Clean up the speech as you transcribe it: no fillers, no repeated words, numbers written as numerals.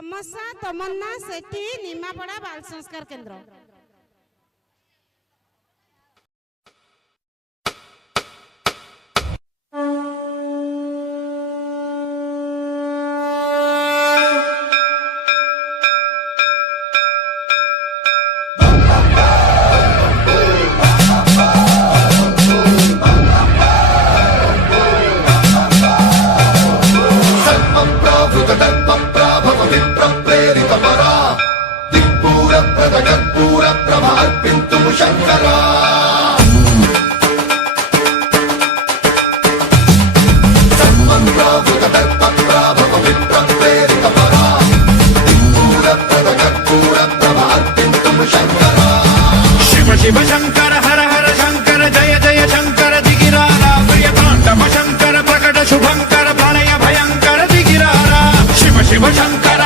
ତମସା ତମନ୍ନା ସେଠି ନିମାପଡ଼ା ବାଳ ସଂସ୍କାର କେନ୍ଦ୍ର। శంకరా శివ శివ శంకర హర హర శంకర జయ జయ శంకర దిగిరారా ప్రియ తాండవ శంకర ప్రకట శుభంకర ప్రళయ భయంకర దిగిరారా శివ శివ శంకర